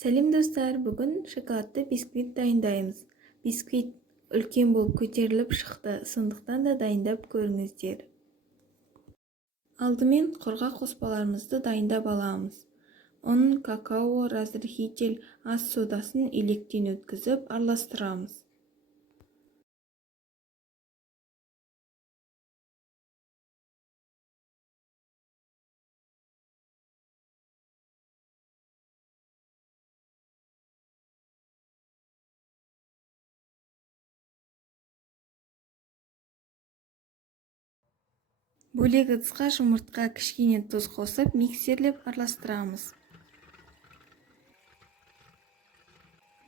Сәлем достар, бүгін шоколадты бисквит дайындаймыз. Бисквит үлкен болып көтеріліп шықты, сондықтан да дайындап көріңіздер. Алдымен құрғақ қоспаларымызды дайындап аламыз. Ұн, какао, разрыхитель, ас содасын електен өткізіп араластырамыз. Бөлек ыдысқа жұмыртқа, кішкене тұз қосып, миксерлеп араластырамыз.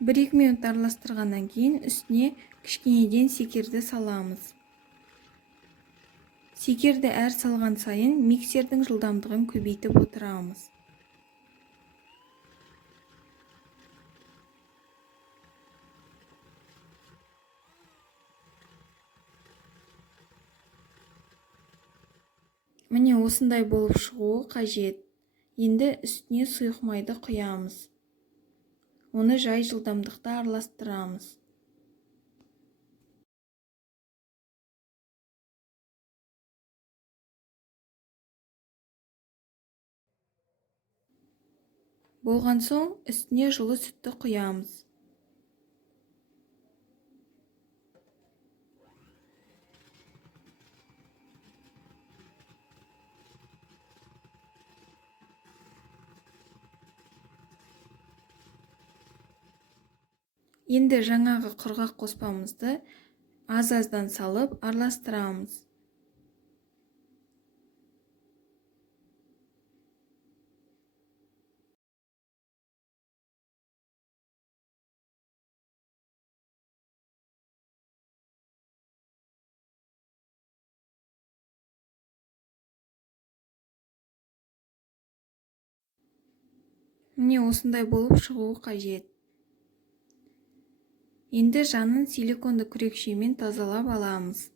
1-2 минут араластырғаннан кейін үстіне кішкенеден секерді саламыз. Секерді әр салған сайын миксердің жылдамдығын көбейтіп отырамыз. Міне осындай болып шығуы қажет. Енді үстіне сұйық майды құямыз. Оны жай жылдамдықта араластырамыз. Болған соң үстіне жылы сүтті құямыз. Енді жаңағы құрғақ қоспамызды аз-аздан салып араластырамыз. Міне осындай болып шығуы қажет. Енді жанын силиконды күрекшемен тазалап аламыз.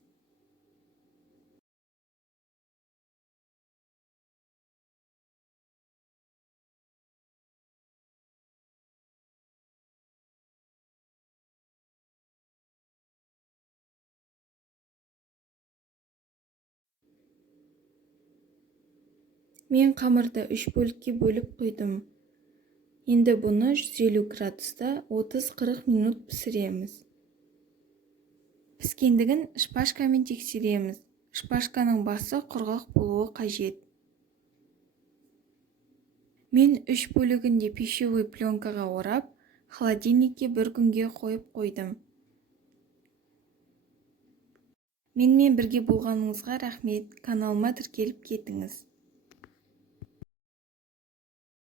Мен қамырды 3 бөлікке бөліп құйдым. Енді бұны 150 градуста 30-40 минут пісіреміз. Піскендігін шпажкамен тексереміз. Шпажканың басы құрғақ болуы қажет. Мен 3 бөлігінде пищевой пленкаға орап, холодильникке 1 күнге қойып қойдым. Менімен бірге болғаныңызға рахмет. Каналыма тіркеліп кетіңіз.